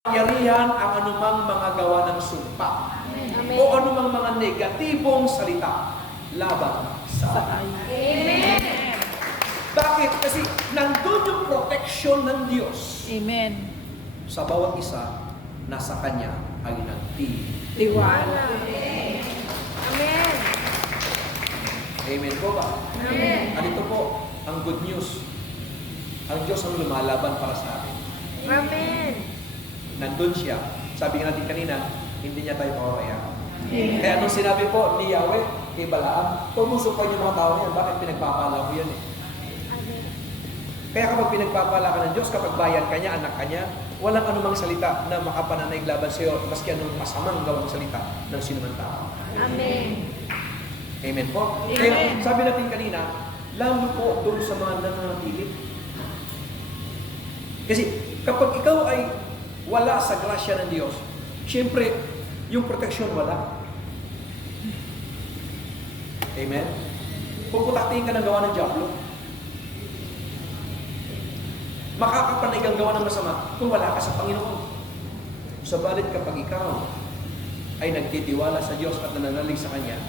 kapangyarihan ang anumang mga gawa ng sumpa Amen. o anumang mga negatibong salita laban sa atin. Amen. Bakit? Kasi nandun yung protection ng Diyos. Amen. Sa bawat isa, nasa Kanya ay nagtitiwala. Tiwala. Amen. Amen po ba? Amen. At ito po ang good news. Ang Diyos ang lumalaban para sa atin. Amen. Nandun siya. Sabi nga natin kanina, hindi niya tayo papabayaan. Amen. Kaya nung sinabi po ni Yahweh kay Balaam, tumusok yung mga tao niyan. Bakit pinagpapala ko yan eh? Kaya kapag pinagpapala ka ng Diyos, kapag bayan ka niya, anak ka niya, walang anumang salita na makapananaig laban sa iyo, maski anong masamang gawang salita ng sinumang tao. Amen. Amen po? Amen. Kaya sabi natin kanina, lalo po doon sa mga nananatili. Kasi kapag ikaw ay wala sa grasya ng Diyos, siyempre, yung proteksyon wala. Amen? Puputatiin ka ng gawa ng Diablo. Makakapanay kang gawa ng masama kung wala ka sa Panginoon. Sabalit kapag ikaw ay nagtitiwala sa Diyos at nananalig sa Kanya,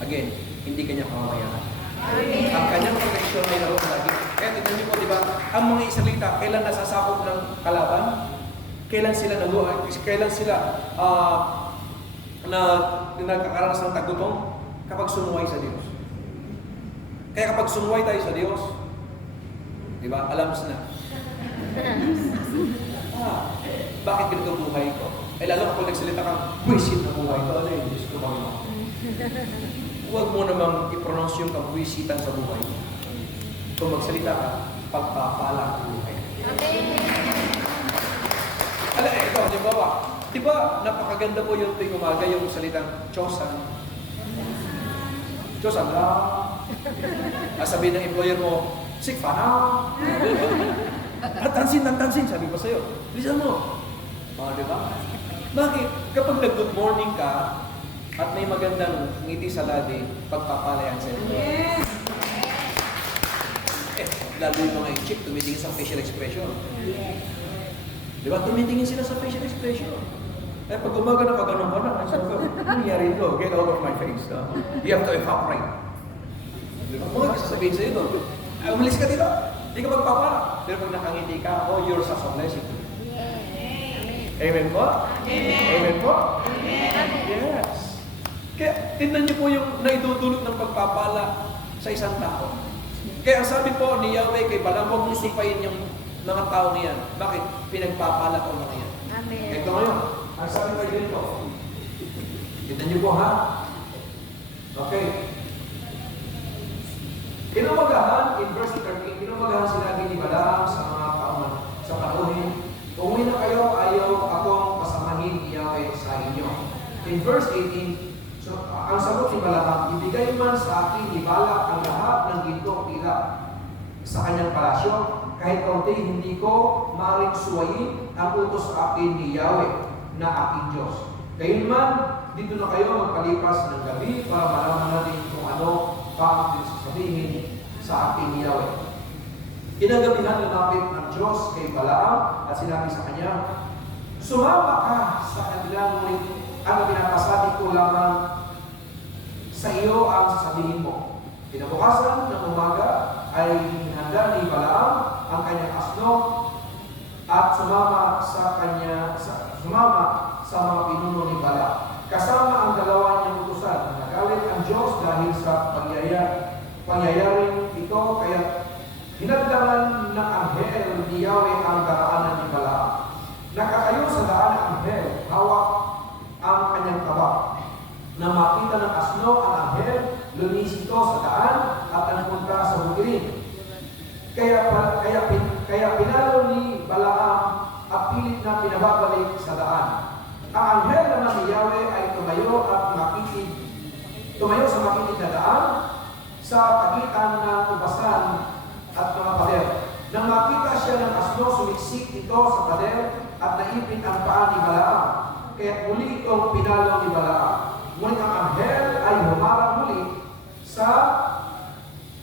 again, hindi Kanya kamamayaan. Amen. Ang Kanyang proteksyon ay naroon lagi. Kaya tignan niyo po, di ba, ang mga Israelita, kailan nasasakop ng kalaban? Kailan sila kailan sila nagkakaranas ng tagutong? Kapag sumuway sa Diyos. Kaya kapag sumuway tayo sa Diyos, di ba, alam mo na. Bakit ganito buhay ko? Eh lalo kapag nagsalita kang buwisit na buhay ko, ano yun? Diyos ko bang mo? Huwag mo namang i-pronounce yung kabuwisitan sa buhay mo. Kung magsalita ka, pagpapala ang buhay. Ito, di ba, napakaganda po yung tuwing umaga yung salitang Chosan. Chosan lang. Sabihin ng employer mo, sick pa na. Tansin, sabi ko sa'yo. Listen mo. Di ba? Bakit? Kapag nag-good morning ka, at may magandang ngiti sa labi, pagpapalayan sa'yo. Yes. Lalo yung mga chick, tumitingin sa facial expression. Yes. Di ba? Tumitingin sila sa facial expression. Pag umaga na pag-anong ka na, sabi ko, nangyari ito? Get out of my face. You have to evaporate. Di ba? Mga sasabihin sa'yo ito, umalis ka dito. Hindi ka magpapala. Pero pag nakangiti ka, you're such a blessing to me. Amen po? Amen. Amen po? Amen. Yes. Kaya, tingnan niyo po yung naidudulot ng pagpapala sa isang tao. Kaya ang sabi po ni Yahweh kay Balaam, huwag mong supayin yung mga tao niyan. Bakit? Pinagpapala ko mga yan. Amen. Ito ngayon, ang sabi kayo dito. Tingnan niyo po ha. Okay. Kinumagahan, in verse 13, kinumagahan sila ni Balaam sa mga taon sa panahon. Umuwi na kayo, ayaw akong pasamahin ni Yahweh sa inyo. In verse 18, so, ang sagot ni Balaam, ibigay man sa akin ni Balak ang lahat ng ginto tila sa kanyang palasyo, kahit kaunti hindi ko maaaring suwayin ang utos sa akin ni Yahweh na aking Diyos. Gayunman, dito na kayo magpalipas ng gabi para malaman natin kung ano pa ang sasabihin sa akin ni Yahweh. Kinagabihan lumapit ng Diyos kay Balaam at sinabi sa kanya, sumama ka sa kanilang muling ang pinapasabi ko lamang sa iyo ang sasabihin mo. Kinabukasan ng umaga ay hinanda ni Balaam ang kanyang asno at sumama sa mga pinuno ni Balaam. Kasama ang dalawa niyang utusan. Nagalit ang Diyos dahil sa pangyayaring ito, kaya hinagdaran ng anghel ni Yahweh ang daraanan ni Balaam. Nakatayo sa daan ng anghel, hawak ang kanyang tabak. Nang makita ng asno ang anghel, lumis ito sa daan at nagpunta sa bukirin. Kaya pinalo ni Balaam at pilit na pinababalik sa daan. Ang anghel naman ni Yahweh ay tumayo sa makitid na daan sa pagitan ng ubasan at mga pader. Nang makita siya ng asno, sumiksik ito sa pader at naipit ang paa ni Balaam. Kaya muli itong pinalo ni Balaam. Ngunit ang anghel ay humarang muli sa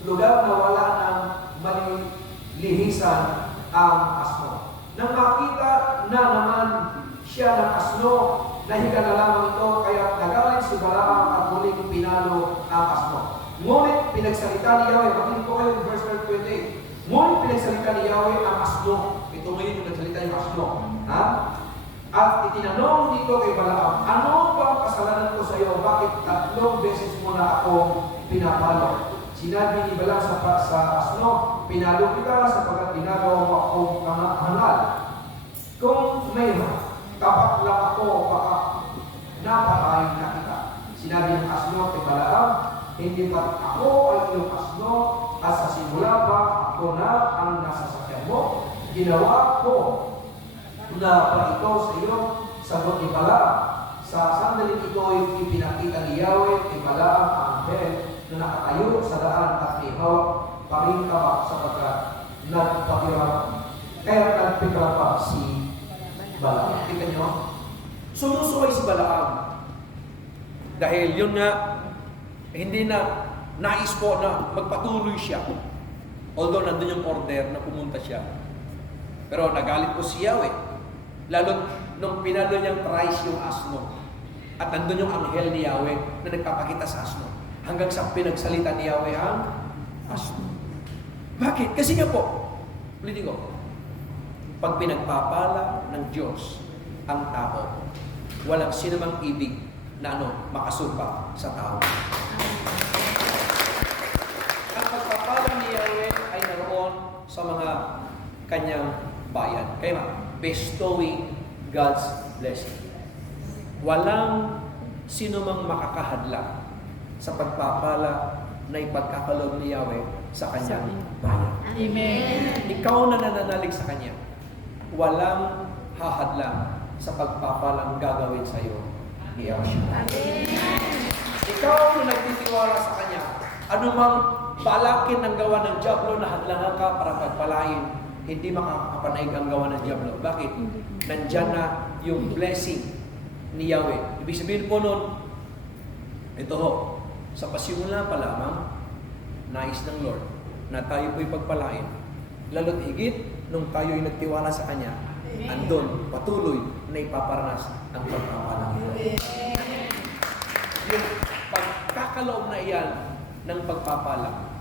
lugar na wala ng malilihisan ang asno. Nang makita na naman siya ng asno. Nahiga na lamang ito, kaya nagalit si Balaam at muling pinalo ang asno. Ngunit pinagsalita ni Yahweh, makinig po kayo in verse 28. Ngunit pinagsalita ni Yahweh ang asno. Ito ngayon yung nagsalita yung asno. Ha? At itinanong dito kay Balaam, ano bang kasalanan ko sa iyo? Bakit 3 beses mo na akong pinapalo? Sinabi ni Balaam sa asno, pinalo kita sapagkat ginagawa mo akong hangal. Kung may tapak lang ako, baka napakain na kita. Sinabi ng asno kay Balaam, hindi pa ako ay iyong asno, at sa simula ba ako na ang nasasakyan mo? Ginawa ko na pa ito sa iyo, sagot ni Balaam. Sa sandaling ito ay ipinakita ni Yahweh kay Balaam ang anghel na nakatayo sa daan at may hawak pa rin kabak sapagkat nagpapira pa si Balaam. Tingnan nyo, sumusuway si Balaam. Dahil yun nga, hindi na nais po na magpatuloy siya. Although nandun yung order na pumunta siya. Pero nagalit po si Yahweh. Lalo nung pinalo niyang price yung asno. At nandun yung anghel ni Yahweh na nagpapakita sa asno. Hanggang sa pinagsalita ni Yahweh ang asno. Bakit? Kasi nga po, ulitin ko, pag pinagpapala ng Diyos ang tao, walang sinumang ibig na makasumpa sa tao. Ang pagpapala ni Yahweh ay naroon sa mga kanyang bayan. Kaya bestowing God's blessing. Walang sinumang makakahadlang sa pagpapala na ipagkakaloob ni Yahweh sa kanyang bayan. Amen. Ikaw na nananalig sa kanya, walang hahadlang sa pagpapalang gagawin sa iyo ni Yahweh. Amen. Ikaw na nagtitiwala sa kanya, anumang balakin ng gawa ng diablo na hadlangan ka para pagpalain, hindi makakapanaig ang gawa ng diablo. Bakit? Nandyan na yung blessing ni Yahweh. Ibig sabihin po nun, ito ho, sa pasimula pa lamang, nais ng Lord na tayo po'y pagpalain. Lalo't higit, nung tayo'y nagtiwala sa Kanya, andon, patuloy na ipaparanas ang pagpapalang ito. Yung pagkakaloob na iyan ng pagpapala.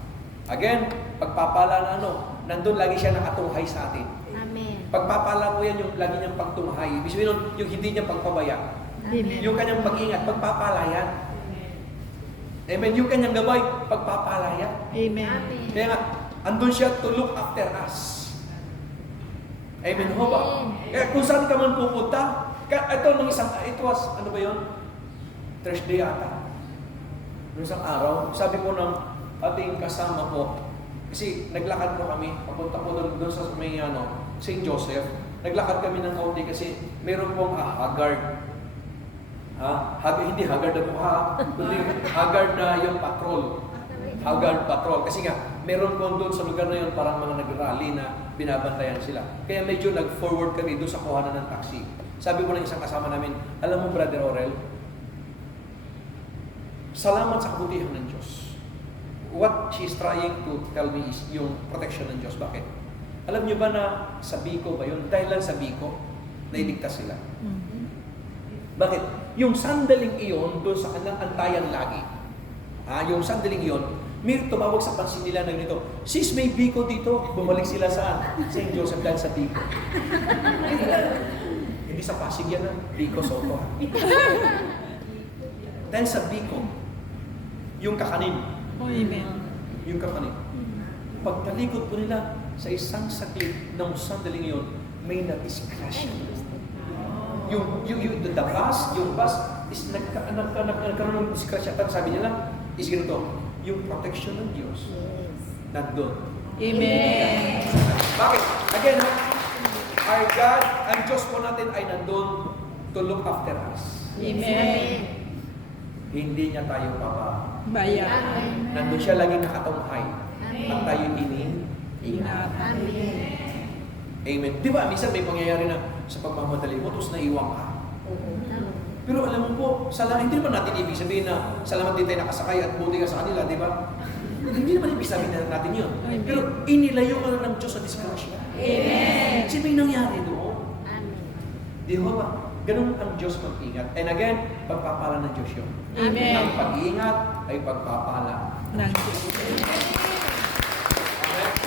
Again, pagpapala na nandun lagi siya nakatunghay sa atin. Amen. Pagpapala po yan yung lagi niyang pagtunghay. Ibig sabihin nun, yung hindi niya pagpabaya. Amen. Yung kanyang pag-ingat, pagpapala yan. Amen. Yung kanyang gabay, pagpapala yan. Amen. Kaya nga, andun siya to look after us. Amen ho ba? Kaya kung saan ka man pupunta, ito nung it was, ano ba yun? Thursday yata. Nung isang araw, sabi ko ng ating kasama po, kasi naglakad po kami, papunta po doon sa may St. Joseph. Naglakad kami ng kaunti kasi meron pong haggard. Hindi haggard na mukha, kundi haggard na yung patrol. Haggard patrol. Kasi nga, meron po doon sa lugar na yun parang mga nag-rally na binabantayan sila. Kaya medyo nag-forward kami doon sa kuhanan ng taxi. Sabi ko ng isang kasama namin, alam mo Brother Orel, salamat sa kabutihan ng Diyos. What she's trying to tell me is yung protection ng Diyos. Bakit? Alam niyo ba na sa Biko ba yun? Dahil lang sa Biko, nailigtas sila. Bakit? Yung sandaling iyon, doon sa kanilang antayan lagi, yung sandaling iyon, may tumawag sa pansin nila na ganito, sis, may Biko dito. Bumalik sila sa St. Joseph dahil sa Biko. Hindi sa Pasig yan, Biko Soto. Dahil sa Biko, yung kakanin. Amen. Yung kakanin. Pagtalikod po nila sa isang saglit ng sandaling iyon, may na-discretion. Yung bus is nagkaroon ng discretion. Sabi nila, is ganito, yung protection ng Diyos, nandun. Amen. Bakit? Again, our God, ang Diyos po natin ay nandun to look after us. Amen. Hindi niya tayo Bayan. nandun siya laging nakatunghay. At tayo Ingat. Amen. Di ba, minsan may pangyayari na sa pagmamadali mo, tapos naiwang ka. Pero alam mo po, hindi naman natin ibig sabihin na salamat din tayo nakasakay at buti ka sa kanila, di ba? Hindi naman ibig sabihin natin yun. Pero inilayo ka na ng Diyos sa disgrasya. Amen. Kasi may nangyari doon. Amen. Di ba ba? Ganun ang Diyos mag-ingat. And again, pagpapala ng Diyos yun. Amen. Ang pag-iingat ay pagpapala. Ng Diyos.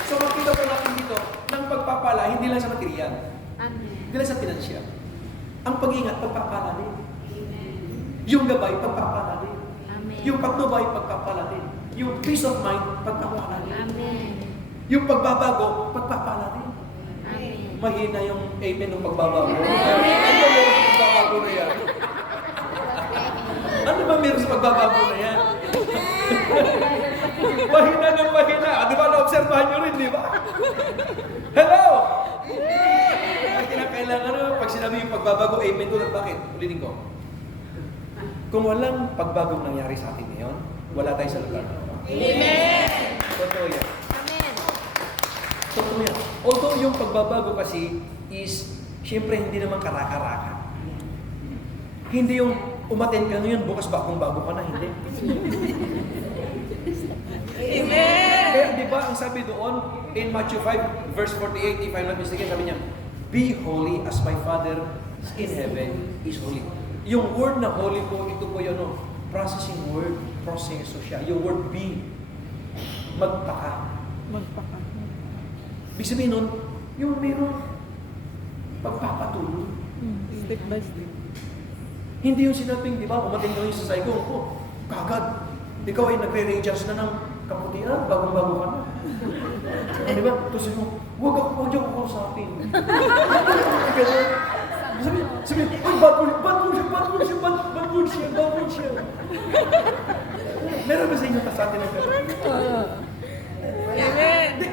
So makita po natin dito, ng pagpapala, hindi lang sa material. Hindi lang sa financial. Ang pag-iingat, pagpapala din. Yung gabay, pagpapala din. Yung patnubay, pagpapala din. Yung peace of mind, pagpapala din. Yung pagbabago, pagpapala din. Mahina yung amen ng pagbabago. Ano ba yung pagbabago na yan? Ano ba meron sa pagbabago na yan? Mahina ng mahina. Di ba na-observahan nyo rin, di ba? Hello! Ay, kinakailangan na pag sinabi yung pagbabago, amen tulad. Bakit? Ulitin ko. Kung walang pagbagong nangyari sa atin ngayon, wala tayo sa lugar. Amen. Totoo yan. Totoo yan. Although yung pagbabago kasi is, syempre hindi naman karaka-raka. Hindi yung umaten ka ngayon, bukas bagong bago ka na, hindi. Amen. Kaya di ba ang sabi doon in Matthew 5 verse 48, if I'm not mistaken, sabi niya, be holy as my Father in heaven is holy. Yung word na holy po, ito po yun, processing word, proseso siya. Yung word be, magpaka. Magpaka. Ibig sabihin nun, yung mayroong pagpapatuloy. Step by step. Hindi yung sinabing, di ba, umating ka yung sa saiko, kagad, ikaw ay nagre-readjust na ng kaputian, bagong-bago ka na. Di ba? Tapos mo, huwag ako kausapin. Sabi, ay, bad mood siya. Meron ba sa inyo kasati ng gano'n? Amen. Hindi,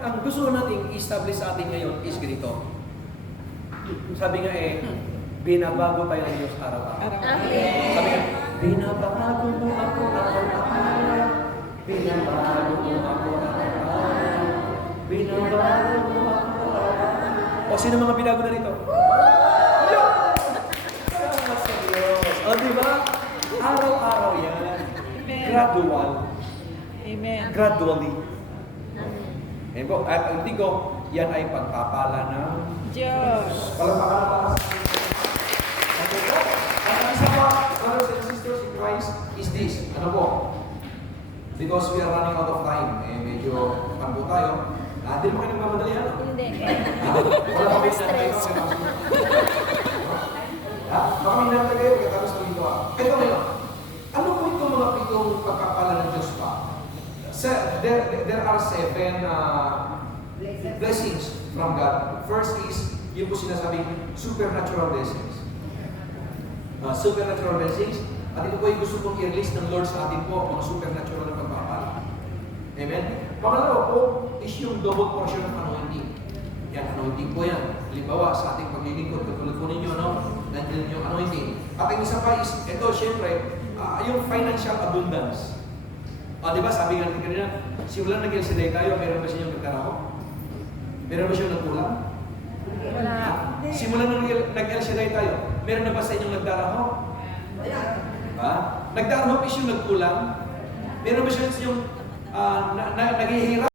ang gusto natin i-establish sa atin ngayon is ganito. Sabi nga binabago tayo ng Diyos araw-araw. Sabi nga, binabago mo ako araw-araw. Binabago mo ako araw-araw. Binabago mo ako araw-araw. O sino mga binago na rito? Salamat sa Diyos. O diba? Araw-araw yan. Gradual. Amen. Gradually. Ayan po. At ang tingin ko, yan ay pagpapala ng Diyos. Palakpakan para sa okay po. At ang isa pa, brothers and sisters in Christ, is this. Ano po? Because we are running out of time. Medyo pagbo tayo. Hindi mo kayo nagmamadali ano? Hindi. Wala pa kayo na kayo. Baka may nantay kayo pagkatapos ng ito. Ito ngayon. Ano po itong mga pitong pagpapala ng Diyos pa? There are 7 blessings from God. First is, yung po sinasabing supernatural blessings. Supernatural blessings. At ito po yung gusto kong i-release ng Lord sa atin po, mga supernatural na pagpapala. Amen? Pangalawa po is yung double portion of anointing. Yan, anointing po yan. Halimbawa, sa ating paglilingkod, katulad po ninyo, no? Nandiyan yung anointing. At ang isa pa is, ito, syempre, yung financial abundance. Di ba, sabi nga natin kanina, simulan nag-LCD tayo, meron ba siya yung nagtaraho? Meron ba siya nagkulang? Wala. Simulan nag-LCD tayo, meron na ba sa inyong nagtaraho? Diba? Nagtaraho is yung nagkulang? Meron ba siya yung naghihirap?